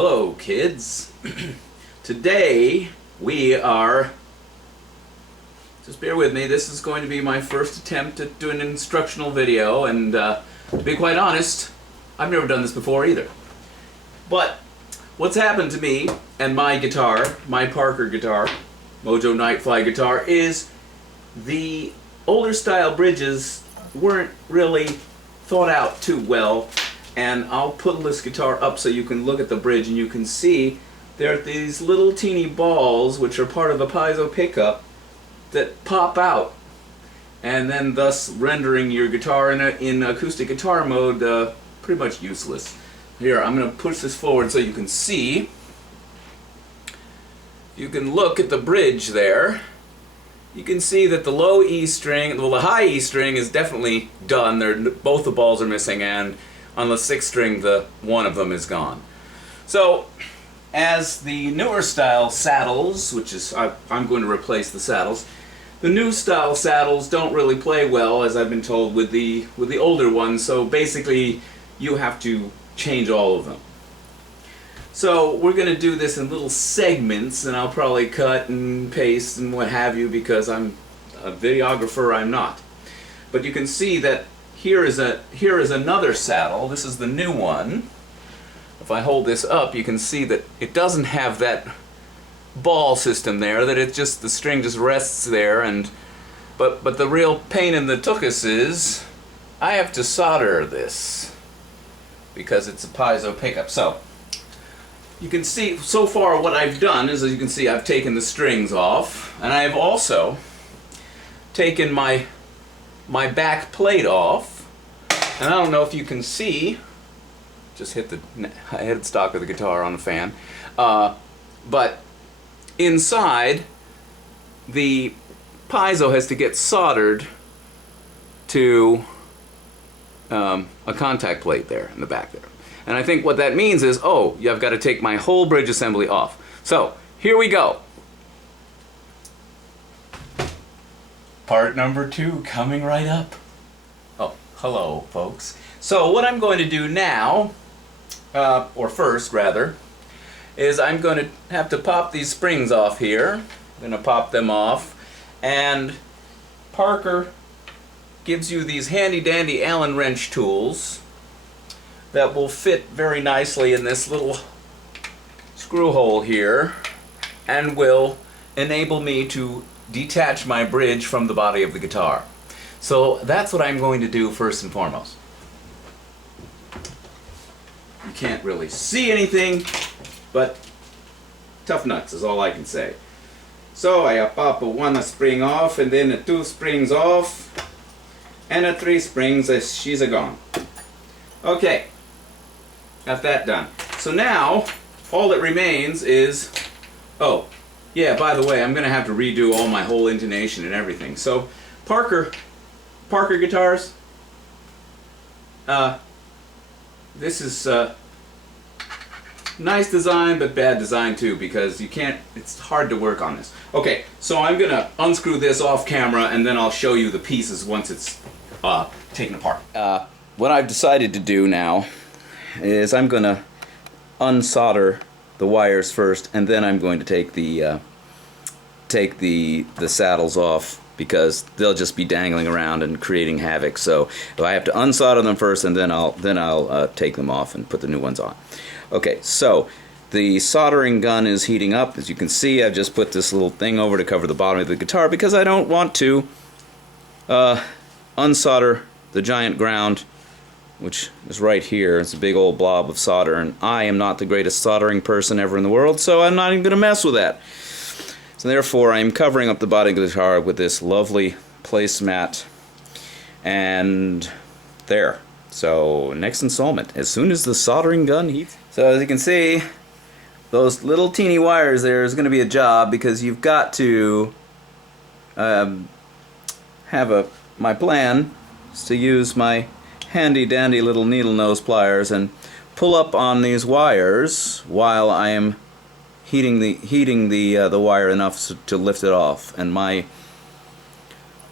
Hello kids. Today we are, just bear with me, this is going to be my first attempt at doing an instructional video, and to be quite honest, I've never done this before either. But what's happened to me and my guitar, my Parker guitar, Mojo Nightfly guitar, is the older style bridges weren't really thought out too well. And I'll put this guitar up so you can look at the bridge and you can see there are these little teeny balls which are part of the piezo pickup that pop out, and then thus rendering your guitar in acoustic guitar mode pretty much useless. Here, I'm going to push this forward so you can see. You can look at the bridge there. You can see that the low E string, well, the high E string is definitely done. Both the balls are missing, and on the 6th string, one of them is gone. So, as the newer style saddles, which is, I'm going to replace the saddles, the new style saddles don't really play well, as I've been told, with the older ones, so basically you have to change all of them. So we're going to do this in little segments, and I'll probably cut and paste and what have you, because I'm a videographer, I'm not. But you can see that here is another saddle. This is the new one. If I hold this up, you can see that it doesn't have that ball system there, that it just, the string just rests there, and but the real pain in the tuchus is I have to solder this because it's a piezo pickup. So you can see so far what I've done is, as you can see, I've taken the strings off, and I've also taken my back plate off, and I don't know if you can see, just hit the headstock of the guitar on the fan, but inside the piezo has to get soldered to a contact plate there in the back there. And I think what that means is, oh, I've got to take my whole bridge assembly off. So here we go. Part number 2 coming right up. Oh, hello folks. So what I'm going to do now, or first rather, is I'm going to have to pop these springs off here. I'm going to pop them off, and Parker gives you these handy dandy Allen wrench tools that will fit very nicely in this little screw hole here and will enable me to detach my bridge from the body of the guitar. So that's what I'm going to do first and foremost. You can't really see anything, but tough nuts is all I can say. So I pop one spring off, and then 2 springs off, and 3 springs, she's gone. Okay, got that done. So now all that remains is, oh yeah, by the way, I'm going to have to redo all my whole intonation and everything. So, Parker guitars, this is nice design, but bad design too, because you can't, it's hard to work on this. Okay, so I'm going to unscrew this off camera, and then I'll show you the pieces once it's taken apart. What I've decided to do now is I'm going to unsolder the wires first, and then I'm going to take the saddles off, because they'll just be dangling around and creating havoc. So I have to unsolder them first, and then I'll take them off and put the new ones on. Okay, so the soldering gun is heating up. As you can see, I've just put this little thing over to cover the bottom of the guitar, because I don't want to unsolder the giant ground, which is right here. It's a big old blob of solder, and I am not the greatest soldering person ever in the world, so I'm not even going to mess with that. So therefore, I'm covering up the body of the guitar with this lovely placemat, and there. So next installment, as soon as the soldering gun heats. So as you can see, those little teeny wires there is going to be a job, because you've got to have my plan is to use my handy dandy little needle nose pliers and pull up on these wires while I am heating the wire enough to lift it off. And my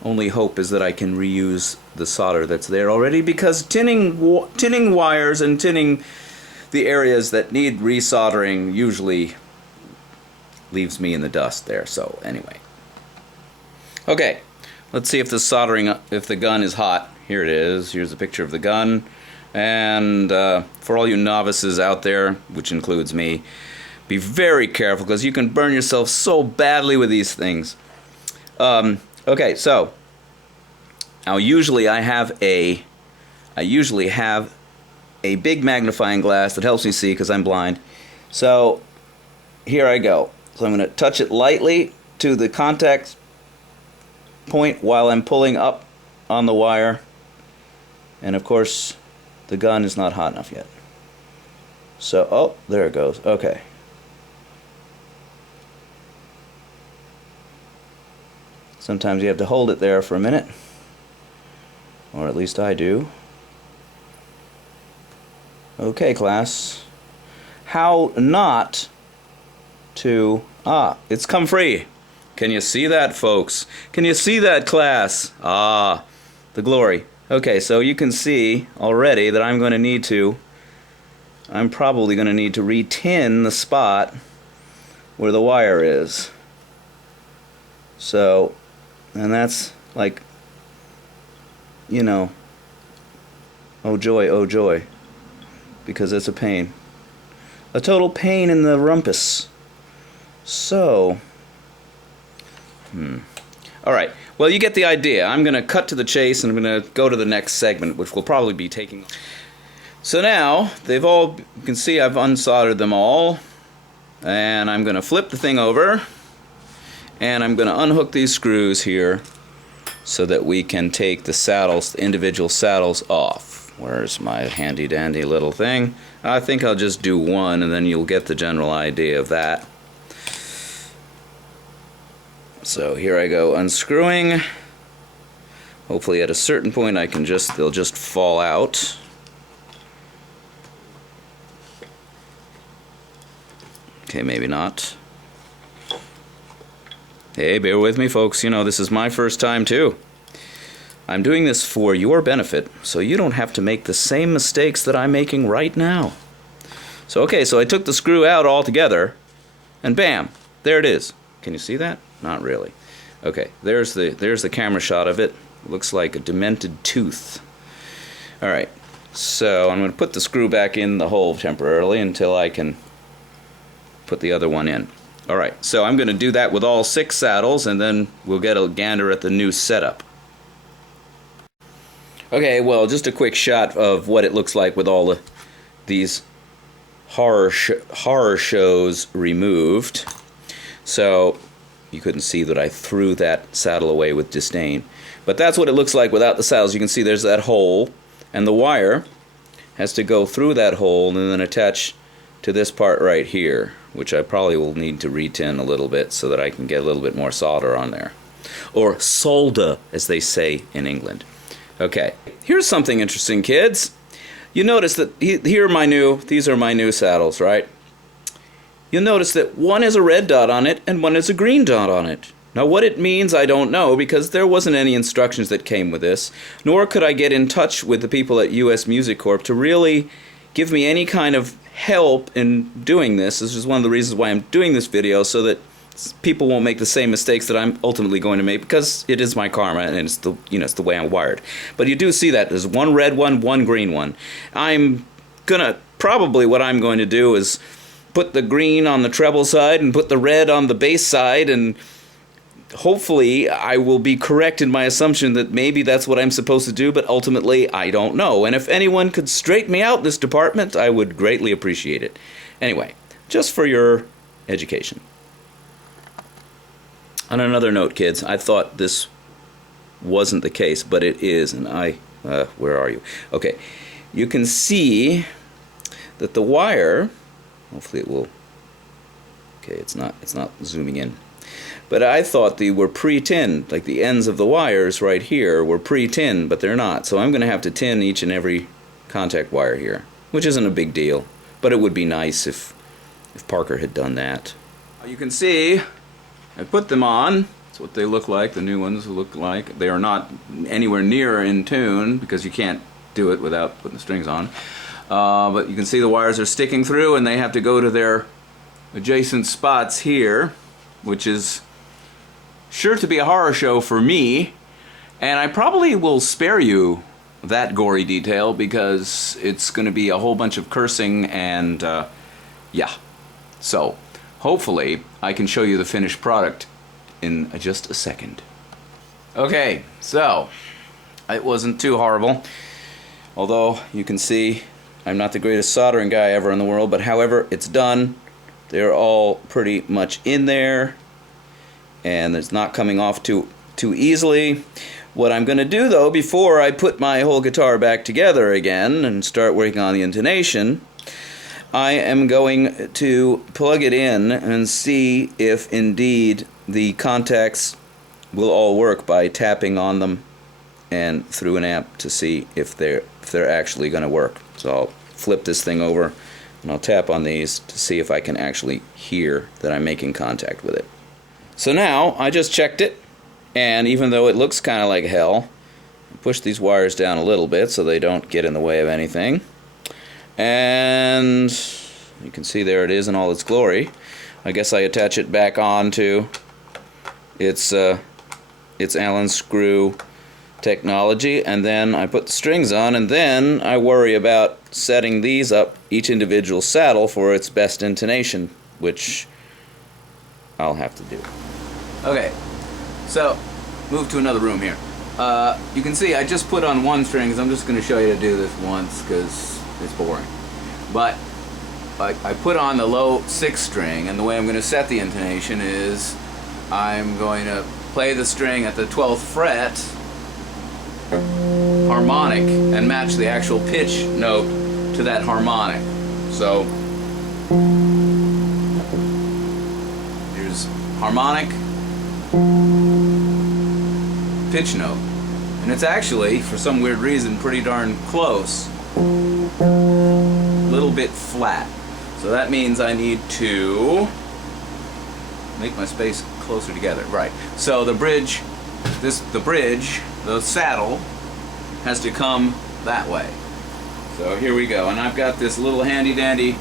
only hope is that I can reuse the solder that's there already, because tinning wires and tinning the areas that need resoldering usually leaves me in the dust there. So anyway. Okay, let's see if the if the gun is hot. Here it is. Here's a picture of the gun. And for all you novices out there, which includes me, be very careful because you can burn yourself so badly with these things. Okay, so now usually I usually have a big magnifying glass that helps me see because I'm blind. So here I go. So I'm going to touch it lightly to the contact point while I'm pulling up on the wire. And of course, the gun is not hot enough yet. So, oh, there it goes. Okay. Sometimes you have to hold it there for a minute. Or at least I do. Okay, class. How not to... Ah, it's come free. Can you see that, folks? Can you see that, class? Ah, the glory. Okay, so you can see already that I'm probably going to need to re-tin the spot where the wire is. So, and that's like, you know, oh joy, because it's a pain. A total pain in the rumpus. So, alright, well, you get the idea. I'm going to cut to the chase and I'm going to go to the next segment, which will probably be taking... So now, they've all, you can see I've unsoldered them all, and I'm going to flip the thing over, and I'm going to unhook these screws here so that we can take the saddles, the individual saddles off. Where's my handy dandy little thing? I think I'll just do one and then you'll get the general idea of that. So here I go unscrewing. Hopefully at a certain point they'll just fall out. Okay, maybe not. Hey, bear with me, folks. You know, this is my first time, too. I'm doing this for your benefit, so you don't have to make the same mistakes that I'm making right now. So, okay, so I took the screw out altogether, and bam, there it is. Can you see that? Not really. Okay, there's the camera shot of it. It looks like a demented tooth. All right, so I'm going to put the screw back in the hole temporarily until I can put the other one in. Alright, so I'm going to do that with all 6 saddles and then we'll get a gander at the new setup. Okay, well, just a quick shot of what it looks like with all these horror shows removed. So you couldn't see that I threw that saddle away with disdain. But that's what it looks like without the saddles. You can see there's that hole, and the wire has to go through that hole and then attach to this part right here, which I probably will need to re-tin a little bit so that I can get a little bit more solder on there. Or solder, as they say in England. Okay, here's something interesting, kids. You notice that these are my new saddles, right? You'll notice that one has a red dot on it and one has a green dot on it. Now what it means I don't know, because there wasn't any instructions that came with this, nor could I get in touch with the people at US Music Corp to really give me any kind of help in doing this. This is one of the reasons why I'm doing this video, so that people won't make the same mistakes that I'm ultimately going to make, because it is my karma and it's the, it's the way I'm wired. But you do see that there's one red one, one green one. Probably what I'm going to do is put the green on the treble side and put the red on the bass side, and hopefully I will be correct in my assumption that maybe that's what I'm supposed to do, but ultimately I don't know. And if anyone could straighten me out in this department, I would greatly appreciate it. Anyway, just for your education. On another note, kids, I thought this wasn't the case, but it is, and where are you? Okay, you can see that the wire, hopefully it will, okay, it's not zooming in. But I thought they were pre-tinned, like the ends of the wires right here were pre-tinned, but they're not. So I'm going to have to tin each and every contact wire here, which isn't a big deal. But it would be nice if Parker had done that. You can see I put them on. That's what they look like. The new ones look like. They are not anywhere near in tune because you can't do it without putting the strings on. But you can see the wires are sticking through and they have to go to their adjacent spots here, which is sure to be a horror show for me. And I probably will spare you that gory detail because it's going to be a whole bunch of cursing and yeah. So hopefully I can show you the finished product in just a second. Okay, so it wasn't too horrible, although you can see I'm not the greatest soldering guy ever in the world, but however, it's done. They're all pretty much in there, and it's not coming off too easily. What I'm going to do, though, before I put my whole guitar back together again and start working on the intonation, I am going to plug it in and see if indeed the contacts will all work by tapping on them and through an amp to see if they're actually going to work. So I'll flip this thing over and I'll tap on these to see if I can actually hear that I'm making contact with it. So now I just checked it, and even though it looks kind of like hell, I push these wires down a little bit so they don't get in the way of anything. And you can see there it is in all its glory. I guess I attach it back onto its Allen screw technology, and then I put the strings on, and then I worry about setting these up, each individual saddle, for its best intonation, which I'll have to do. Okay, so move to another room here. You can see I just put on one string because I'm just going to show you to do this once because it's boring. But I put on the low 6th string, and the way I'm going to set the intonation is I'm going to play the string at the 12th fret harmonic and match the actual pitch note to that harmonic. So here's harmonic, pitch note, and it's actually, for some weird reason, pretty darn close. A little bit flat. So that means I need to make my space closer together. Right. So the bridge, the saddle, has to come that way. So here we go. And I've got this little handy dandy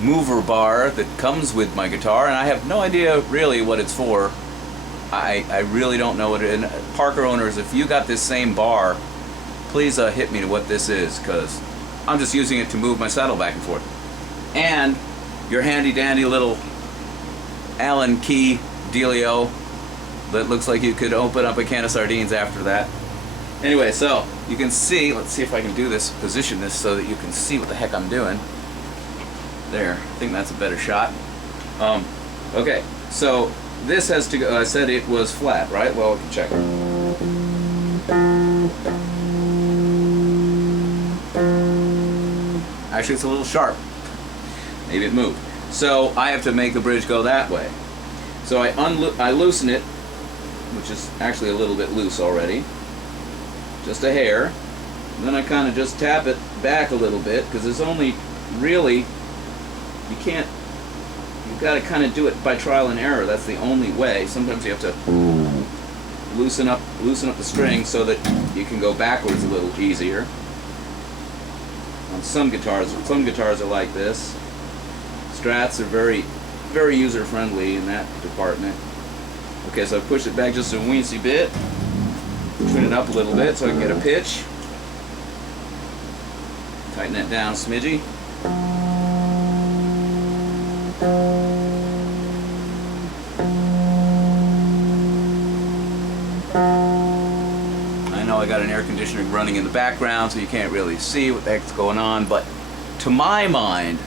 mover bar that comes with my guitar, and I have no idea really what it's for. I really don't know what it is. And Parker owners, if you got this same bar, please hit me to what this is, because I'm just using it to move my saddle back and forth. And your handy dandy little Allen key dealio that looks like you could open up a can of sardines after that. Anyway, so you can see, let's see if I can do this, position this so that you can see what the heck I'm doing. There, I think that's a better shot. Okay, so this has to go, I said it was flat, right? Well, we can check. Actually, it's a little sharp. Maybe it moved. So I have to make the bridge go that way. So I loosen it, which is actually a little bit loose already, just a hair. And then I kind of just tap it back a little bit, because there's only really, you've got to kind of do it by trial and error. That's the only way. Sometimes you have to loosen up the string so that you can go backwards a little easier. On some guitars are like this. Strats are very, very user-friendly in that department. Okay, so I push it back just a weensy bit, tune it up a little bit so I can get a pitch. Tighten that down a smidgy. I know I got an air conditioner running in the background, so you can't really see what the heck's going on, but to my mind,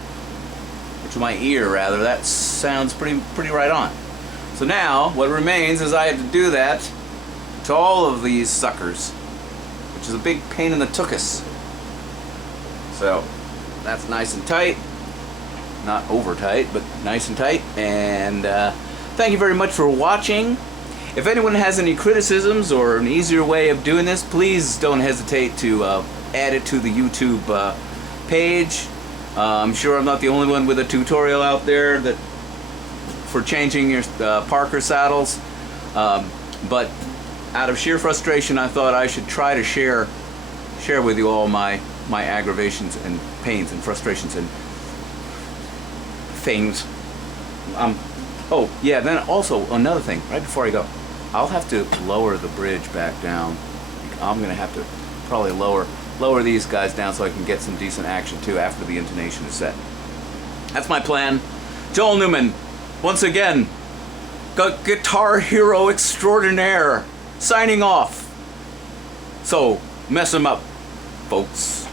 or to my ear rather, that sounds pretty right on. So now what remains is I have to do that to all of these suckers, which is a big pain in the tuchus. So that's nice and tight, not over tight, but nice and tight. And thank you very much for watching. If anyone has any criticisms or an easier way of doing this, please don't hesitate to add it to the YouTube page. I'm sure I'm not the only one with a tutorial out there that for changing your Parker saddles, but out of sheer frustration I thought I should try to share with you all my my aggravations and pains and frustrations and things. Oh yeah, then also another thing, right before I go, I'll have to lower the bridge back down. I'm gonna have to probably lower these guys down so I can get some decent action too after the intonation is set. That's my plan. Joel Newman, once again, guitar hero extraordinaire, signing off. So, mess 'em up, folks.